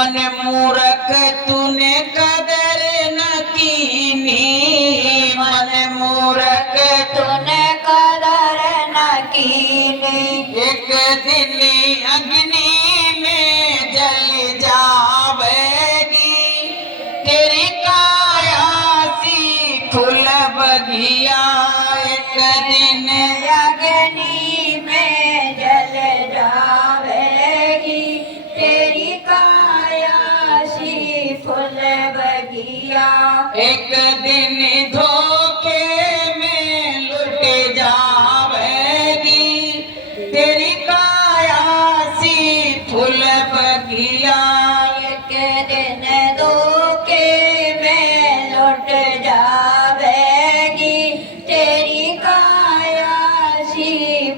मन मूर्ख तूने कदर न कीनी, मन मूर्ख तूने कदर न कीनी। एक दिन अग्नि में जल जावेगी, तेरी काया सी फूल बगिया। एक दिन अग्नि में जल जावेगी, तेरी काया सी फूल बगिया। एक दिन धोखे में लुट जावेगी, तेरी काया सी फूल बगिया। एक दिन धोखे में लुट जावेगी, तेरी काया सी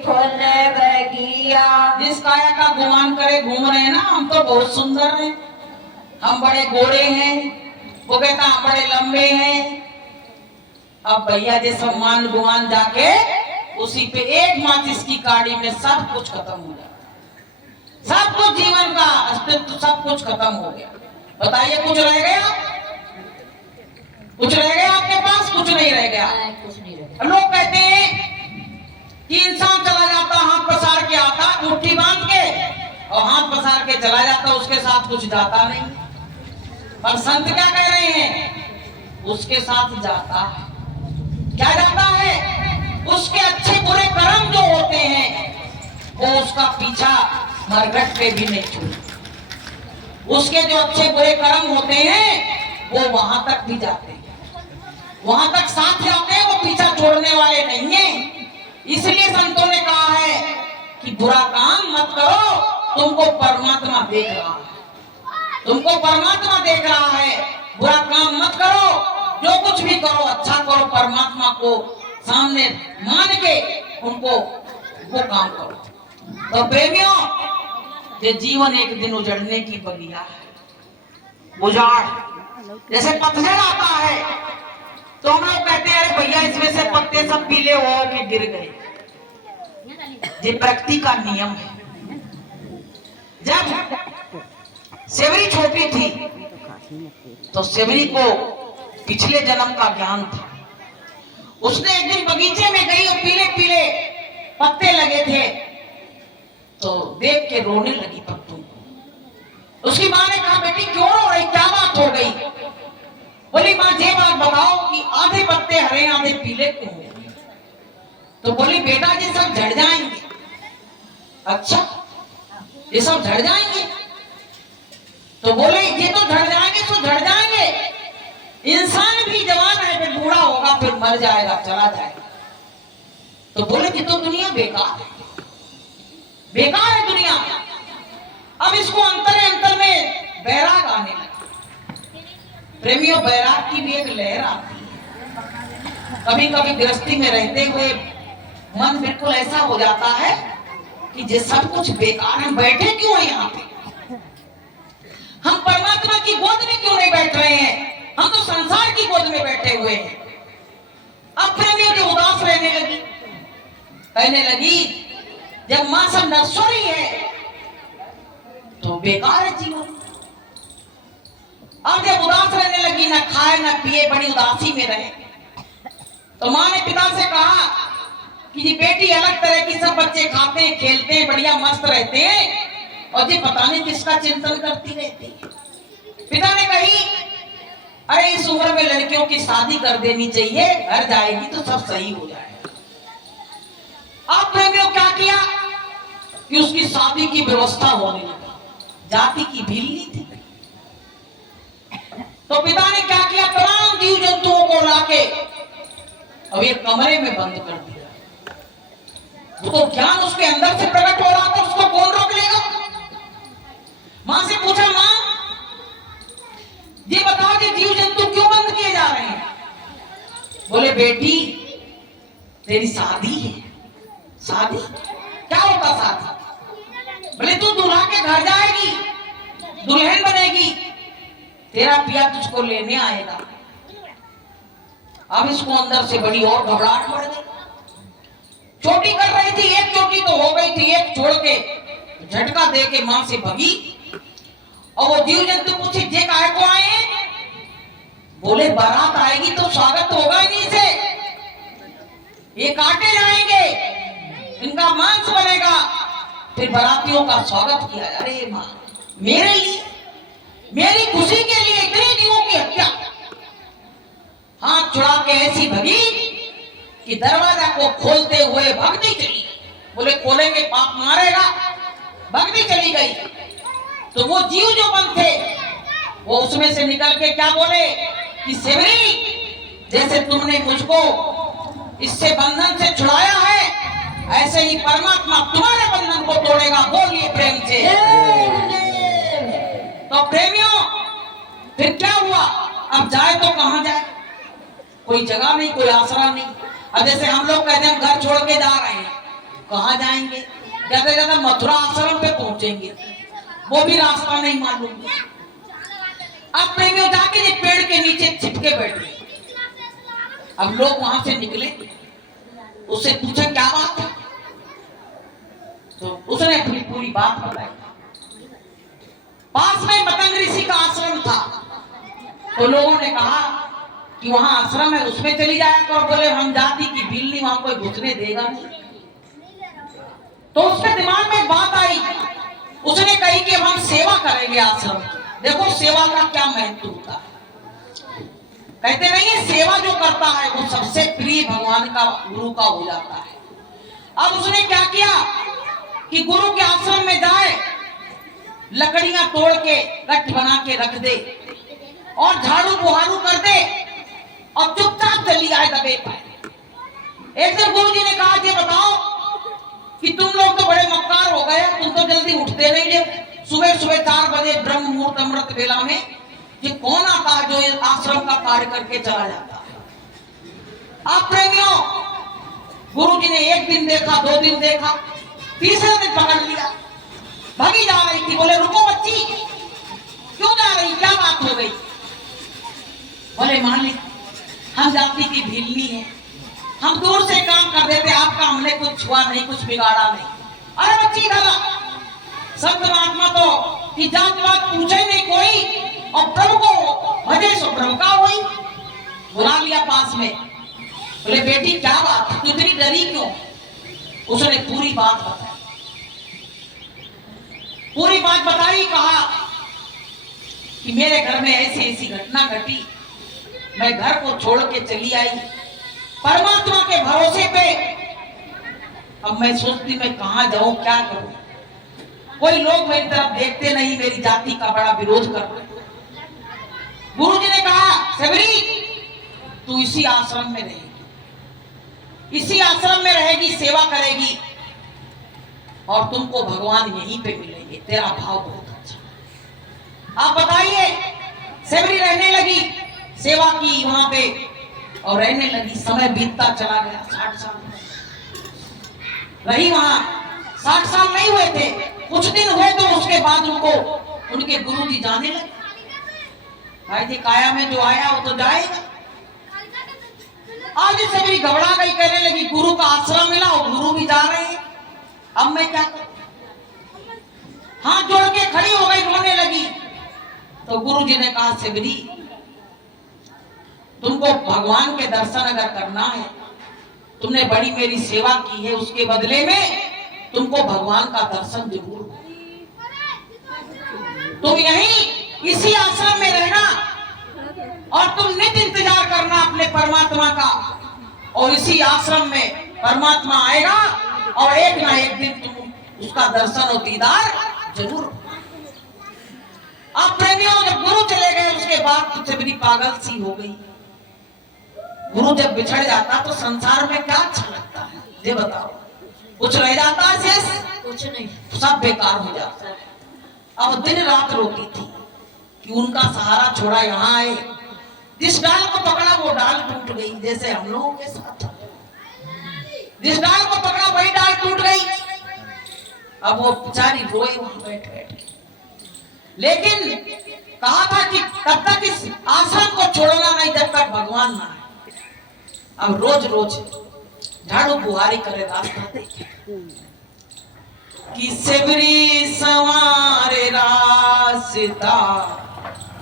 फूल बगिया। जिस काया का गुमान करे घूम रहे हैं ना, हम तो बहुत सुंदर हैं, हम बड़े गोरे हैं, वो कहता हम बड़े लंबे हैं। अब भैया जी सम्मान गुमान जाके उसी पे एक माचिस की काड़ी में सब कुछ खत्म हो गया, सब कुछ जीवन का अस्तित्व सब कुछ खत्म हो गया। बताइए कुछ रह गया? कुछ रह गया आपके पास? कुछ नहीं रह गया। कुछ नहीं रहा। लोग कहते हैं कि इंसान चला जाता हाथ पसार के आता मुट्ठी बांध के, और हाथ पसार के चला जाता, उसके साथ कुछ जाता नहीं। पर संत क्या कह रहे हैं? उसके साथ जाता है। क्या जाता है? उसके अच्छे बुरे कर्म जो होते हैं वो उसका पीछा मरघट पे भी नहीं छोड़ते। उसके जो अच्छे बुरे कर्म होते हैं वो वहां तक भी जाते हैं, वहां तक साथ जाते हैं, वो पीछा छोड़ने वाले नहीं है। इसलिए संतों ने कहा है कि बुरा काम मत करो, तुमको परमात्मा देख रहा है, तुमको परमात्मा देख रहा है। बुरा काम मत करो, जो कुछ भी करो अच्छा करो, परमात्मा को सामने मान के उनको वो काम करो। तो प्रेमियों, ये जीवन एक दिन उजड़ने की बगिया है। उजाड़ जैसे पतझड़ आता है तो हम लोग कहते हैं अरे भैया इसमें से पत्ते सब पीले हो के गिर गए। ये प्रकृति का नियम है। जब सेवरी छोटी थी तो सेवरी को पिछले जन्म का ज्ञान था। उसने एक दिन बगीचे में गई और पीले पीले पत्ते लगे थे तो देख के रोने लगी पत्तों को। उसकी माँ ने कहा बेटी क्यों रो रही, क्या बात हो गई? बोली माँ ये बात बताओ कि आधे पत्ते हरे आधे पीले क्यों? तो बोली बेटा ये सब झड़ जाएंगे। अच्छा ये सब झड़ जाएंगे? तो बोले ये तो झड़ जाएंगे तो झड़ जाएंगे, इंसान भी जवान है फिर बूढ़ा होगा फिर मर जाएगा चला जाएगा। तो बोले कि तो दुनिया बेकार है, बेकार है दुनिया। अब इसको अंतर अंतर में बैराग आने लगा। प्रेमियों, बैराग की भी एक लहर आती है। कभी कभी गृहस्थी में रहते हुए मन बिल्कुल ऐसा हो जाता है कि ये सब कुछ बेकार है, बैठे क्यों है यहाँ पे? हम परमात्मा की गोद में क्यों नहीं बैठ रहे हैं? हम तो संसार की गोद में बैठे हुए हैं। अब प्रेमियों जो उदास रहने लगी, कहने लगी जब मां सब नश्वरी है तो बेकार है जीवन। अब जब उदास रहने लगी, ना खाए ना पिए, बड़ी उदासी में रहे, तो मां ने पिता से कहा कि जी बेटी अलग तरह की, सब बच्चे खाते हैं खेलते हैं बढ़िया मस्त रहते हैं और ये पता नहीं किसका चिंतन करती रहती है। पिता ने कही अरे इस उम्र में लड़कियों की शादी कर देनी चाहिए, घर जाएगी तो सब सही हो जाएगा। आप प्रेमियों क्या किया कि उसकी शादी की व्यवस्था होने लगी। जाति की भीलनी थी तो पिता ने क्या किया, तमाम जीव जंतुओं को लाके अब एक कमरे में बंद कर दिया। वो तो ज्ञान उसके अंदर से प्रकट हो रहा था, उसको कौन रोक लेगा? मां से पूछा मां ये बताओ कि जीव जंतु क्यों बंद किए जा रहे हैं? बोले बेटी तेरी शादी है। शादी क्या होता शादी? बोले तू दूल्हा के घर जाएगी, दुल्हन बनेगी, तेरा पिया तुझको लेने आएगा। अब इसको अंदर से बड़ी और घबराहट बढ़ गई। चोटी कर रही थी, एक चोटी तो हो गई थी, एक छोड़ के झटका दे के मां से भगी और वो जीव जंतु पूछे जे काहे को आए हैं? बोले बारात आएगी तो स्वागत होगा ही नहीं से, ये काटे जाएंगे, इनका मांस बनेगा, फिर बारातियों का स्वागत किया। अरे माँ, मेरे लिए, मेरी खुशी के लिए इतने जीवों की हत्या, हाथ छुड़ा के ऐसी भगी कि दरवाजा को खोलते हुए भागती चली। बोले खोलेंगे पाप मारेगा, भागती चली गई। तो वो जीव जो बन थे वो उसमें से निकल के क्या बोले कि सेवरी, जैसे तुमने मुझको इससे बंधन से छुड़ाया है, ऐसे ही परमात्मा तुम्हारे बंधन को तोड़ेगा। बोलिए प्रेम से। तो प्रेमियों, फिर क्या हुआ? अब जाए तो कहां जाए? कोई जगह नहीं, कोई आसरा नहीं। अब जैसे हम लोग कहते हैं हम घर छोड़ के जा रहे हैं, कहां जाएंगे? ज्यादा ज्यादा मथुरा आश्रम पे पहुंचेंगे, वो भी रास्ता नहीं मालूम। अब प्रेमियों जाके एक पेड़ के नीचे छिपके बैठे। अब लोग वहां से निकले, उससे पूछा क्या बात है? तो उसने अपनी पूरी बात बताई। पास में मतंग ऋषि का आश्रम था, तो लोगों ने कहा कि वहां आश्रम है, उसमें चली जाए। तो बोले हम जाति की बिल्ली, वहां कोई घुसने देगा नहीं। तो उसके दिमाग में एक बात आई, उसने कही कि हम सेवा करेंगे आश्रम की। देखो सेवा का क्या महत्व होता है। कहते नहीं है सेवा जो करता है वो सबसे प्रिय भगवान का, गुरु का हो जाता है। अब उसने क्या किया कि गुरु के आश्रम में जाए, लकड़ियां तोड़ के गठ बना के रख दे और झाड़ू बुहारू कर दे और चुपचाप चली आए दबे पाए। एक दिन गुरु जी ने कहा, ये बताओ कि तुम लोग तो बड़े मक्कार हो गए, तुम तो जल्दी उठते नहीं थे। सुबह सुबह 4 बजे ब्रह्म मुहूर्त अमृत वेला में ये कौन आता है जो इस आश्रम का कार्य करके चला जाता है? आप प्रेमियों, गुरु जी ने एक दिन देखा, 2 दिन देखा, तीसरे दिन पकड़ लिया, भागी जा रही थी। बोले रुको बच्ची, क्यों जा रही, क्या बात हो गई? बोले मालिक, हम जाति की भिल्ली है, हम दूर से काम कर देते, आपका हमने कुछ छुआ नहीं, कुछ बिगाड़ा नहीं। अरे बच्ची गला, संत महात्मा तो कि जात पात पूछे नहीं कोई, और प्रभु को भजे सो प्रभु का हुई। बुला लिया पास में, बोले बेटी क्या बात है, तू इतनी डरी क्यों? उसने पूरी बात बताई, पूरी बात बताई। कहा कि मेरे घर में ऐसी ऐसी घटना घटी, मैं घर को छोड़ के चली आई परमात्मा के भरोसे पे। अब मैं सोचती मैं कहां जाऊं, क्या करूं? कोई लोग मेरी तरफ देखते नहीं, मेरी जाति का बड़ा विरोध कर रहे। गुरु जी ने कहा, सेवरी तू इसी आश्रम में रहेगी, इसी आश्रम में रहेगी, सेवा करेगी और तुमको भगवान यहीं पे मिलेंगे। तेरा भाव बहुत अच्छा। आप बताइए, सेवरी रहने लगी, सेवा की वहां पे और रहने लगी। समय बीतता चला गया, 60 साल रही वहां। 60 साल नहीं हुए थे, कुछ दिन हुए, तो उसके बाद उनको उनके गुरु जी जाने लगे। भाई जी काया में जो आया वो तो जाएगा। आज से मेरी घबरा गई, कहने लगी गुरु का आश्रम मिला और गुरु भी जा रहे हैं, अब मैं क्या करूं? हाथ जोड़ के खड़ी हो गई, रोने लगी। तो गुरु जी ने कहा, सेवरी तुमको भगवान के दर्शन अगर करना है, तुमने बड़ी मेरी सेवा की है, उसके बदले में तुमको भगवान का दर्शन जरूर हो। तुम यहीं इसी आश्रम में रहना और तुम नित्य इंतजार करना अपने परमात्मा का, और इसी आश्रम में परमात्मा आएगा और एक ना एक दिन तुम उसका दर्शन और दीदार जरूर। आप प्रेमियों, जब गुरु चले गए उसके बाद तुझसे मेरी पागल सी हो गई। गुरु जब बिछड़ जाता तो संसार में क्या अच्छा लगता है, ये बताओ? कुछ रह जाता है शेष? कुछ नहीं, सब बेकार हो जाता है। अब दिन रात रोती थी कि उनका सहारा छोड़ा, यहाँ आए, जिस डाल को पकड़ा वो डाल टूट गई, जैसे हम लोगों के साथ जिस डाल को पकड़ा वही डाल टूट गई। अब वो बेचारी रोए वहां बैठ बैठ के। लेकिन कहा था कि तब तक इस आश्रम को छोड़ना नहीं जब तक भगवान ना आए। अब रोज रोज झाड़ू बुहारी करे, रास्ता देखे कि सेवरी संवारे रास रास्ता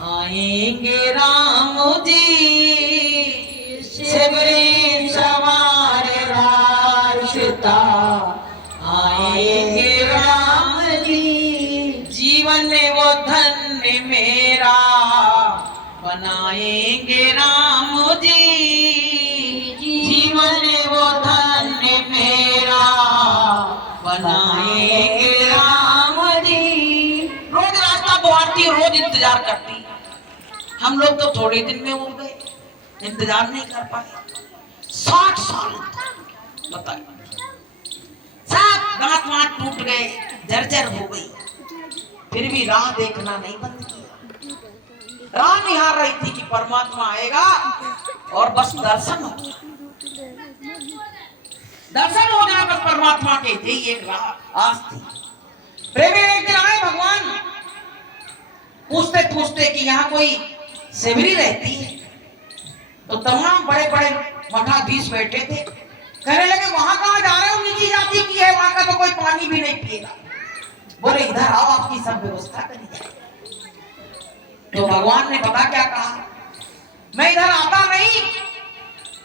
आएंगे राम जी, सेवरी सवार रास्ता आएंगे राम जी, जीवन वो धन्य मेरा बनाएंगे राम जी, जीवन वो धन्य मेरा बनाएंगे राम जी। रोज रास्ता बुहारती, रोज इंतजार करती। हम लोग तो थोड़े दिन में उड़ गए, इंतजार नहीं कर पाए। 60 साल बताए, सब दांत वांत टूट गए, जर्जर हो गई, फिर भी राह देखना नहीं बंद किया। राह निहार रही थी कि परमात्मा आएगा और बस दर्शन हो, दर्शन हो जाए बस परमात्मा के, यही एक राह आस थी। प्रेमी एक दिन आए भगवान, पूछते पूछते कि यहाँ कोई सेवरी रहती है। तो तमाम बड़े बड़े मठाधीश बैठे थे, कहने लगे वहां कहाँ जा रहे हो, नीची जाति की है, वहां का तो कोई पानी भी नहीं पिएगा। बोले इधर आओ, आपकी सब व्यवस्था करी जाए। तो भगवान ने पता क्या कहा, मैं इधर आता नहीं,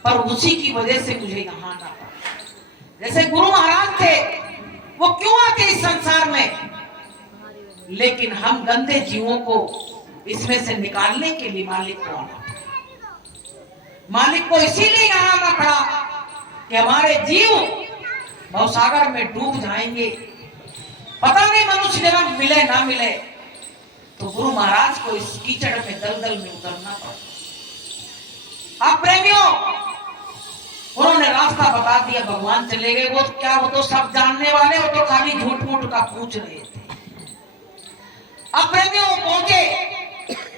पर उसी की वजह से मुझे यहाँ आना पड़ा। जैसे गुरु महाराज थे, वो क्यों आते इस संसार में, लेकिन हम गंदे जीवों को इसमें से निकालने के लिए मालिक को आना पड़ा। मालिक को इसीलिए यहाँ आना पड़ा कि हमारे जीव भवसागर में डूब जाएंगे। पता नहीं मनुष्य जन्म मिले ना मिले, तो गुरु महाराज को इस कीचड़ में दलदल में उतरना पड़ा। अब प्रेमियों, उन्होंने रास्ता बता दिया, भगवान चले गए। वो क्या, वो तो सब जानने वाले, वो तो खाली झूठ मूठ का पूछ रहे थे। अब प्रेमियों पहुंचे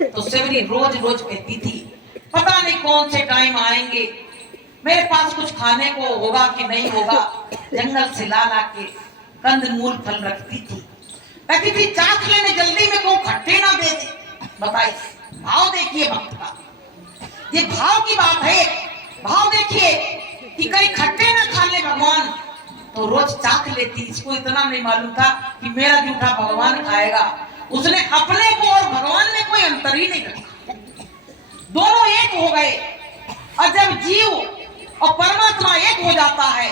तो सेवरी रोज रोज कहती थी, पता नहीं कौन से टाइम आएंगे, मेरे पास कुछ खाने को होगा कि नहीं होगा। जंगल से ला ला के कंद मूल फल रखती थी, कहती थी चाख लेने जल्दी में, को खट्टे ना दे दे। बताइए, भाव देखिए भक्त का, ये भाव की बात है। भाव देखिए कि कहीं खट्टे ना खा ले भगवान, तो रोज चाख लेती। इसको इतना नहीं मालूम था कि मेरा जूठा भगवान खाएगा। उसने अपने को और भगवान में कोई अंतर ही नहीं रखा, दोनों एक हो गए। और जब जीव और परमात्मा एक हो जाता है,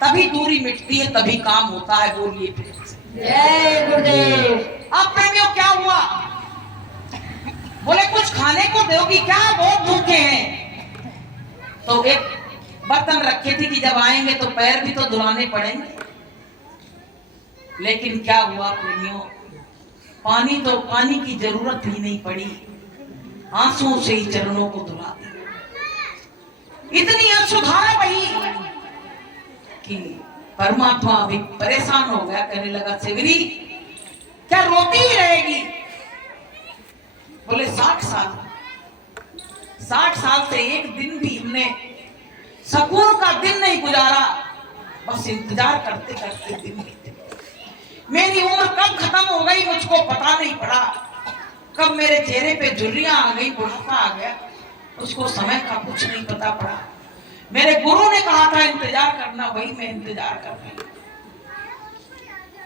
तभी दूरी मिटती है, तभी काम होता है। बोलिए जय गुरुदेव। अब प्रेमियों क्या हुआ, बोले कुछ खाने को दोगी क्या, बहुत भूखे हैं। तो एक बर्तन रखे थे कि जब आएंगे तो पैर भी तो धुलाने पड़ेंगे। लेकिन क्या हुआ प्रेमियों, पानी की जरूरत ही नहीं पड़ी, आंसुओं से ही चरणों को धुला दिया। इतनी अश्रुधारा बही कि परमात्मा भी परेशान हो गया, कहने लगा सेवरी क्या रोती ही रहेगी। बोले 60 साल से एक दिन भी हमने सुकून का दिन नहीं गुजारा, बस इंतजार करते करते दिन बीते। मेरी उम्र कब खत्म हो गई मुझको पता नहीं पड़ा, कब मेरे चेहरे पे झुर्रियां आ गई, बुढ़ापा आ गया, उसको समय का कुछ नहीं पता पड़ा। मेरे गुरु ने कहा था इंतजार करना, वही मैं इंतजार कर रही हूं।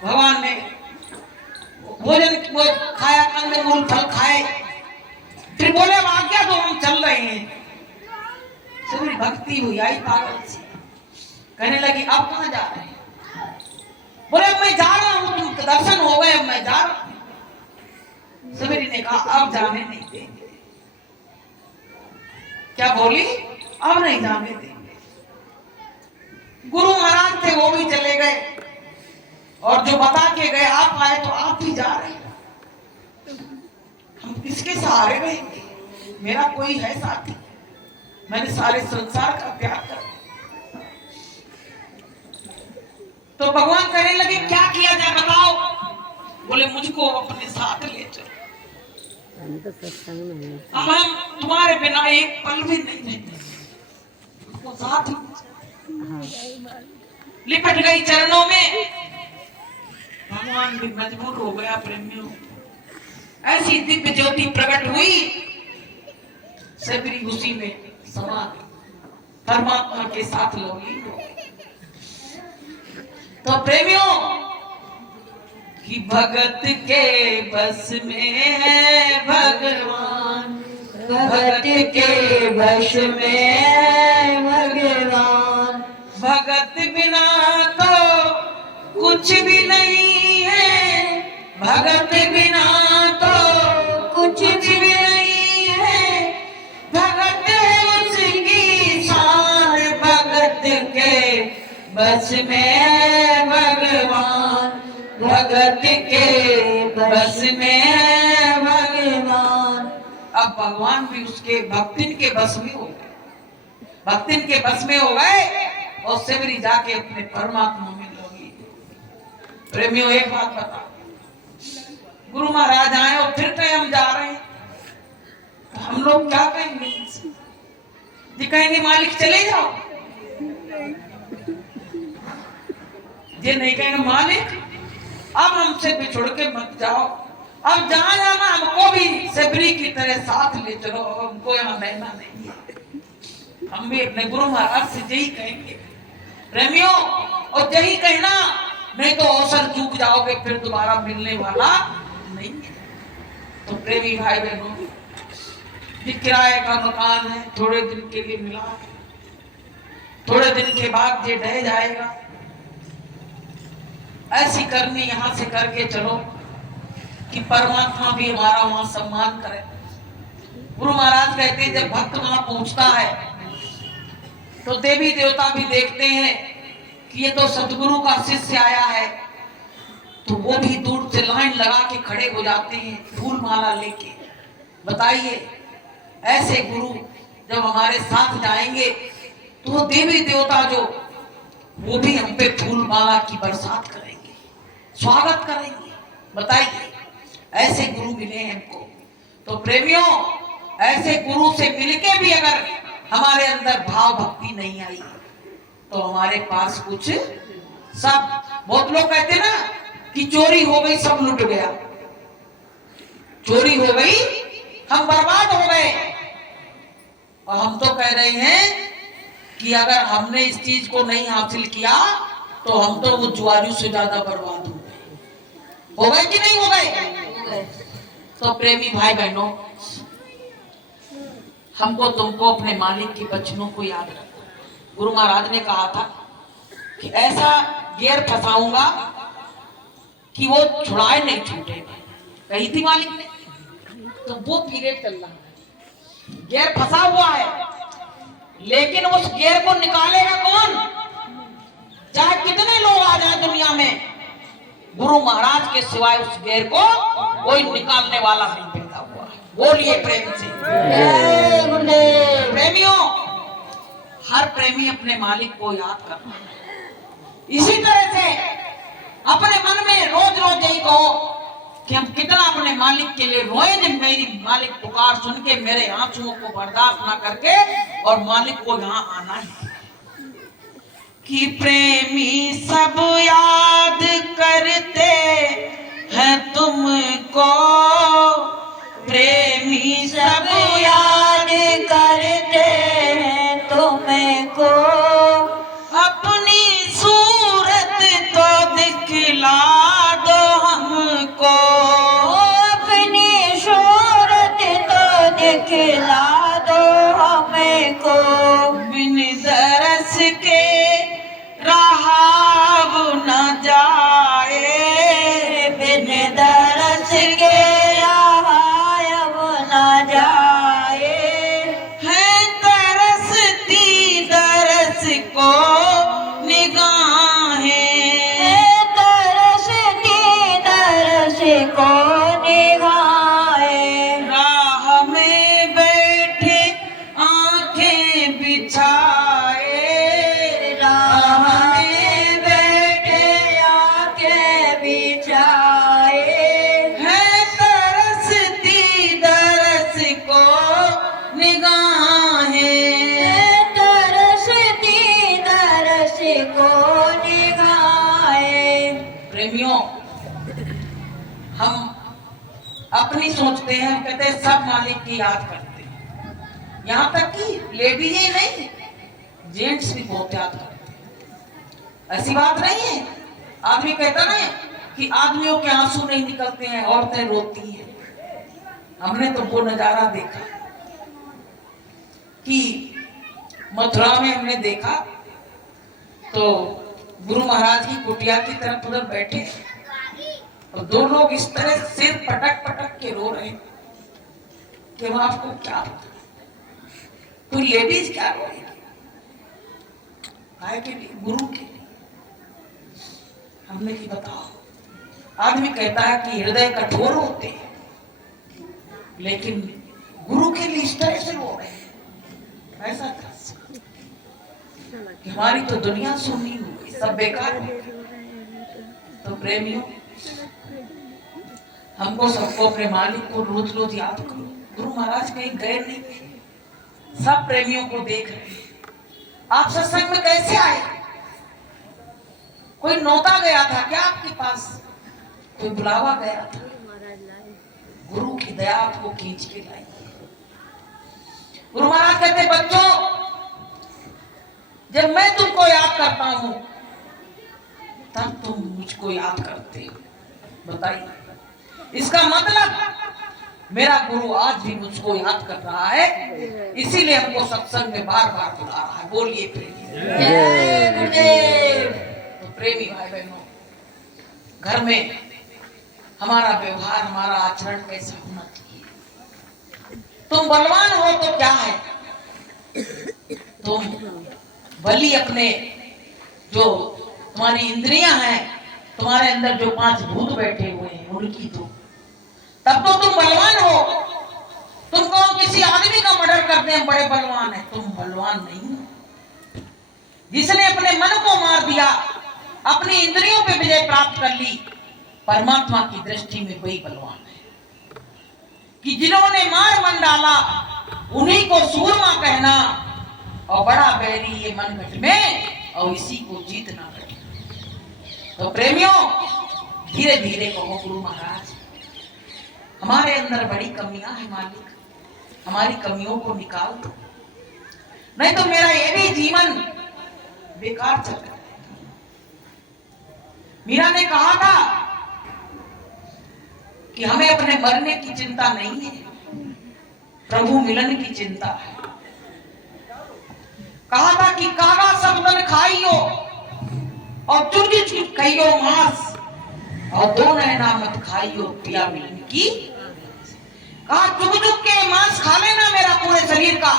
भगवान ने भोजन वो खाया, कंद मूल फल खाए, फिर बोले आज्ञा दो, हम चल रहे हैं। सभी भक्ति हुई आई पागल सी, कहने लगी अब कहाँ जा रहे हैं। बोले अब मैं जा रहा हूँ, तुम दर्शन हो गए, अब मैं जा रहा हूँ। सवेरी ने कहा अब जाने नहीं देंगे। क्या बोली, अब नहीं जाने देंगे। गुरु महाराज थे वो भी चले गए, और जो बता के गए आप आए तो आप ही जा रहे हैं। हम किसके सहारे रहेंगे, मेरा कोई है साथी, मैंने सारे संसार का त्याग कर दिया। तो भगवान कहने लगे क्या किया जाए बताओ। बोले मुझको अपने साथ ले चलो, अब हम तुम्हारे बिना एक पल भी नहीं रहते। वो साथ लिपट गई चरणों में। भगवान भी मजबूर हो गया प्रेमियों। ऐसी दिव्य ज्योति प्रकट हुई, सबरी उसी में समा परमात्मा के साथ लौली हो। तो प्रेमियों कि भगत के बस में है भगवान, भगत के वश में है भगवान। भगत बिना तो कुछ भी नहीं है, भगत बिना तो कुछ भी नहीं है। भगत है उसकी शान, भगत के बस में है भगवान, भगत के बस में है भगवान। अब भगवान भी उसके भक्तिन के बस में हो गए, भक्तिन के बस में हो गए और सेवरी जाके अपने परमात्मा में लगी। प्रेमियों एक बात बता, गुरु महाराज आए और फिर कहीं हम जा रहे हैं तो हम लोग क्या कहेंगे? जी कहेंगे मालिक चले जाओ, ये नहीं कहेंगे मालिक अब हमसे बिछुड़ के मत जाओ, अब जहां जाना हमको भी सेबरी की तरह साथ ले चलो, हमको यहाँ रहना नहीं है। हम भी अपने गुरु महाराज से यही कहेंगे प्रेमियों, और यही कहना, नहीं तो अवसर चूक जाओगे फिर दोबारा मिलने वाला नहीं है। तो प्रेमी भाई बहनों, ये किराए का मकान है, थोड़े दिन के लिए मिला, थोड़े दिन के बाद ये ढह जाएगा। ऐसी करनी यहां से करके चलो कि परमात्मा भी हमारा वहां सम्मान करे। गुरु महाराज कहते हैं जब भक्त वहां पहुंचता है तो देवी देवता भी देखते हैं कि ये तो सतगुरु का शिष्य आया है, तो वो भी दूर से लाइन लगा के खड़े हो जाते हैं फूल माला लेके। बताइए ऐसे गुरु जब हमारे साथ जाएंगे तो देवी देवता जो वो भी हम पे फूल माला की बरसात करेंगे, स्वागत करेंगे। बताइए ऐसे गुरु मिले हमको। तो प्रेमियों, ऐसे गुरु से मिलके भी अगर हमारे अंदर भाव भक्ति नहीं आई तो हमारे पास कुछ सब, बहुत लोग कहते ना कि चोरी हो गई सब लुट गया, चोरी हो गई हम बर्बाद हो गए। और हम तो कह रहे हैं कि अगर हमने इस चीज को नहीं हासिल किया तो हम तो वो जुआरियों से ज्यादा बर्बाद हो गए कि नहीं हो गए? तो प्रेमी भाई बहनों, हमको तुमको अपने मालिक के वचनों को याद रखना। गुरु महाराज ने कहा था कि ऐसा गियर फंसाऊंगा कि वो छुड़ाए नहीं छूटेगा, कही थी मालिक ने। तो वो पीरियड चल रहा है, गियर फंसा हुआ है, लेकिन उस गियर को निकालेगा कौन? चाहे कितने लोग आ जाए दुनिया में, गुरु महाराज के सिवाय उस गियर को कोई निकालने वाला नहीं पैदा हुआ है। बोलिए प्रेम से प्रेमियों, हर प्रेमी अपने मालिक को याद करना है। इसी तरह से अपने मन में रोज रोज यही कहो कि हम कितना अपने मालिक के लिए रोए, जब मेरी मालिक पुकार सुन के मेरे आंसुओं को बर्दाश्त ना करके और मालिक को यहाँ आना है। कि प्रेमी सब याद करते हैं तुमको, प्रेमी सब याद करते हैं तुमको, अपनी सूरत तो दिखला दो हमको, अपनी सूरत तो दिखला दो हमको, बिन दरस के रहाब न जाए, बिन दरस के रहाब न जाए, है तरसती दरस को निगाहें, तरसती दरस को निगाहें, राह में बैठे आंखें बिछाए, राह में बैठे आंखें बिछाए, है तरसती दरस को निगाहें। तरसती दरस को निगाहें। प्रेमियों, हम अपनी सोचते हैं, हम कहते हैं सब मालिक की याद करते हैं, यहाँ तक कि लेडीज ही नहीं जेंट्स भी बहुत याद करते हैं। ऐसी बात नहीं है, आदमी कहता ना कि आदमियों के आंसू नहीं निकलते हैं, औरतें रोती हैं। हमने तो वो नजारा देखा कि मथुरा में हमने देखा तो गुरु महाराज की कुटिया की तरफ उधर बैठे और दो लोग इस तरह सिर पटक पटक के रो रहे कि वहां आपको क्या पता, कोई लेडीज क्या रोएगी, काय के लिए, गुरु के लिए। हमने की बताओ, आदमी कहता है कि हृदय कठोर होते हैं, लेकिन गुरु के लिए इस तरह से रो रहे हैं, ऐसा था कि हमारी तो दुनिया सुनी हुई, सब बेकार है। तो प्रेमियों, हमको सबको अपने मालिक को रोज रोज याद करो। गुरु महाराज कहीं गए नहीं, सब प्रेमियों को देख रहे हैं। आप सत्संग में कैसे आए? कोई नौता गया था क्या आपके पास? कोई बुलावा गया था? गुरु की दया आपको खींच के लाई। गुरु महाराज कहते, बच्चों, जब मैं तुमको याद करता हूं तब तुम मुझको याद करते हो। बताइए, इसका मतलब मेरा गुरु आज भी मुझको याद कर रहा है, इसीलिए हमको सत्संग में बार बार बुला रहा है। बोलिए प्रेमी। जय गुरुदेव। तो प्रेमी भाई बहनों, घर में हमारा व्यवहार, हमारा आचरण कैसा होना चाहिए? तुम बलवान हो तो क्या है, तुम बलि अपने जो तुम्हारी इंद्रियां हैं, तुम्हारे अंदर जो 5 भूत बैठे हुए हैं उनकी तो, तब तो तुम बलवान हो। तुम कौन किसी आदमी का मर्डर करते हैं बड़े बलवान है? तुम बलवान नहीं हो। जिसने अपने मन को मार दिया, अपनी इंद्रियों पे विजय प्राप्त कर ली, परमात्मा की दृष्टि में वही बलवान है। कि जिन्होंने मार मन डाला उन्हीं को सूरमा कहना, और बड़ा बैरी ये मन घट में, और इसी को जीतना घट। तो प्रेमियों, धीरे धीरे कहो, गुरु महाराज हमारे अंदर बड़ी कमियां हैं, मालिक हमारी कमियों को निकाल दो, नहीं तो मेरा ये भी जीवन बेकार चल रहा है। मीरा ने कहा था कि हमें अपने मरने की चिंता नहीं है, प्रभु मिलन की चिंता है। कहा था कि कागा सब तन खाइयो और चुन चुन खाइयो मांस, और 2 नैना मत खाइयो पिया मिलन की। कहा चुग चुग के मांस खा लेना मेरा पूरे शरीर का,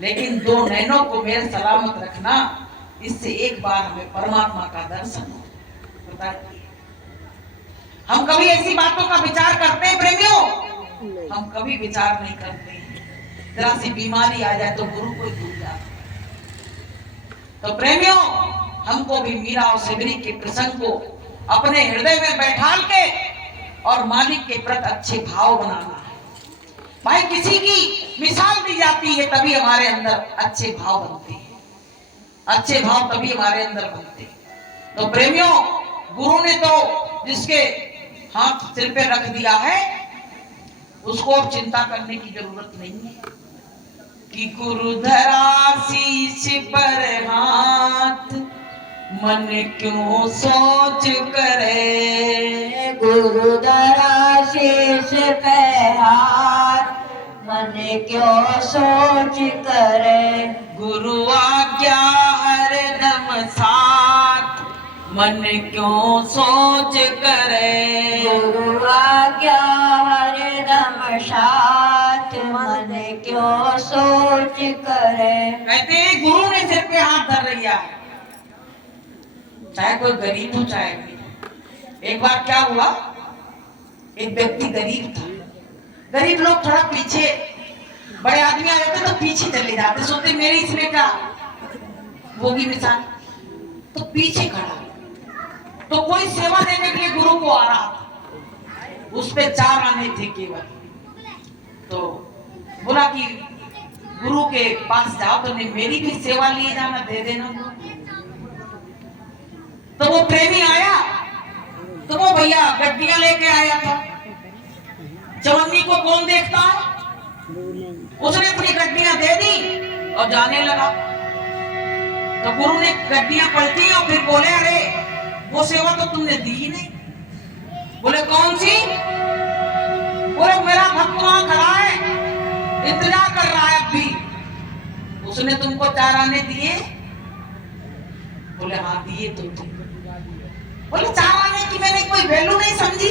लेकिन 2 नैनों को मेरे सलामत रखना, इससे एक बार हमें परमात्मा का दर्शन हो। बताइए, हम कभी ऐसी बातों का विचार करते हैं प्रेमियों? हम कभी विचार नहीं करते हैं। जरा सी बीमारी आ जाए तो गुरु को ही भूल जाते। तो प्रेमियों, हमको भी मीरा और सबरी के प्रसंग को अपने हृदय में बैठाल के और मालिक के प्रति अच्छे भाव बनाना है। भाई, किसी की मिसाल दी जाती है तभी हमारे अंदर अच्छे भाव बनते हैं, अच्छे भाव तभी हमारे अंदर बनते हैं। तो प्रेमियों, गुरु ने तो जिसके हाथ सिर पे रख दिया है, उसको अब चिंता करने की जरूरत नहीं है कि गुरु धरा शीश पर हाथ, मन क्यों सोच करे। गुरु धरा शीश पे हाथ, मन क्यों सोच करे। गुरु आज्ञा हरदम साथ, मन क्यों सोच करे। गुरु आज्ञा हरदम साथ, मन क्यों सोच करे। कहते हैं गुरु ने सिर पे हाथ धर लिया, चाहे कोई गरीब हो चाहे अमीर। एक बार क्या हुआ, एक व्यक्ति गरीब था। गरीब लोग थोड़ा पीछे, बड़े आदमी आ जाते तो पीछे चले जाते, सोचते मेरे इसमें क्या होगी मिसाल, तो पीछे खड़ा। तो कोई सेवा देने के लिए गुरु को आ रहा था, उस पे 4 आने थे केवल। तो बोला कि गुरु के पास जाओ तो नहीं, मेरी भी सेवा लिए जाना, दे देना। तो वो प्रेमी आया, तो वो भैया गड्डियां लेके आया था। जवानी को कौन देखता है, उसने अपनी गड्डियां दे दी और जाने लगा। तो गुरु ने गड्डियां पलटी और फिर बोले, अरे वो सेवा तो तुमने दी ही नहीं। बोले कौन सी? बोले मेरा भक्त वहां खड़ा है, इंतजार कर रहा है अब भी। उसने तुमको 4 आने दिए? बोले हाँ दिए तो थे। बोले 4 आने की मैंने कोई वैल्यू नहीं समझी।